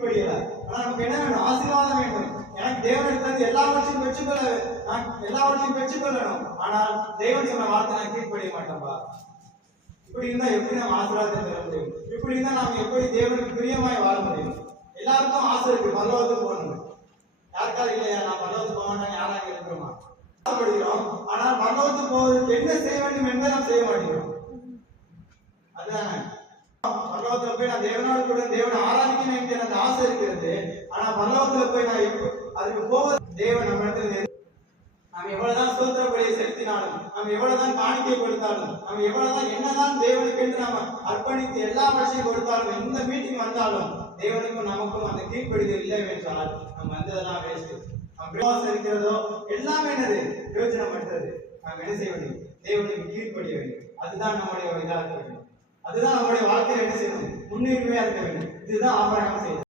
ஆனா நமக்கு என்ன வேணும்? ஆசீர்வாதம் வேண்டும். எனக்கு தேவனிடத்திலிருந்து எல்லாவற்றையும் பெற்றுக்கொள்ளணும். ஆனால் தேவன் சொன்ன வார்த்தை நான் கீழ்ப்படிய மாட்டேன்பா. இப்படி இருந்தா எப்படி நம்ம ஆசீர்வாதத்தை பெற முடியும்? இப்படி இருந்தா நாம் எப்படி தேவனுக்கு பிரியமாய் வாழ முடியும்? எல்லாருக்கும் ஆசை இருக்கு, பரலோகத்துக்கு போகணும். யாருக்காவது இல்லையா? நான் பரலோகத்துக்கு போக மாட்டேன், யாராக இருக்கிறோமா? ஆசைப்படுகிறோம். ஆனால் பரலோகத்துக்கு போவதற்கு என்ன செய்ய வேண்டும் என்பதை நாம் செய்ய மாட்டேங்கிறோம். அதுதானே பரலோகத்துல போய் நான் தேவனோட கூட தேவனை ஆராதிக்கணும் என்கிற அந்த ஆசை இருக்கிறது. ஆனா பரலோகத்துல போய் நான் அதுக்கு போவது தேவன் நம்ம இடத்துல நாம் எவ்வளவுதான் ஸ்தோத்திர பலியை செலுத்தினாலும், நாம் எவ்வளவுதான் காணிக்கை கொடுத்தாலும், நாம் எவ்வளவுதான் என்னதான் தேவனுக்கு என்று நாம அர்ப்பணித்து எல்லா விஷயம் கொடுத்தாலும், எந்த மீட்டிங் வந்தாலும் தேவனுக்கும் நமக்கும் அந்த கீழ்ப்படிதல் இல்லை என்றால் நம்ம வந்ததெல்லாம் வேஸ்ட். நம்ம விசுவாசம் இருக்கிறதோ எல்லாமே என்னது பிரயோஜனமற்றது. நாம் என்ன செய்ய வேண்டும்? தேவனுக்கு கீழ்ப்படிய வேண்டும். அதுதான் நம்முடைய இதாக இருக்க வேண்டும். அதுதான் நம்முடைய வாழ்க்கையில் என்ன செய்யணும்? முன்னுரிமையா இருக்க வேண்டும். இதுதான் ஆபரணம் செய்யணும்.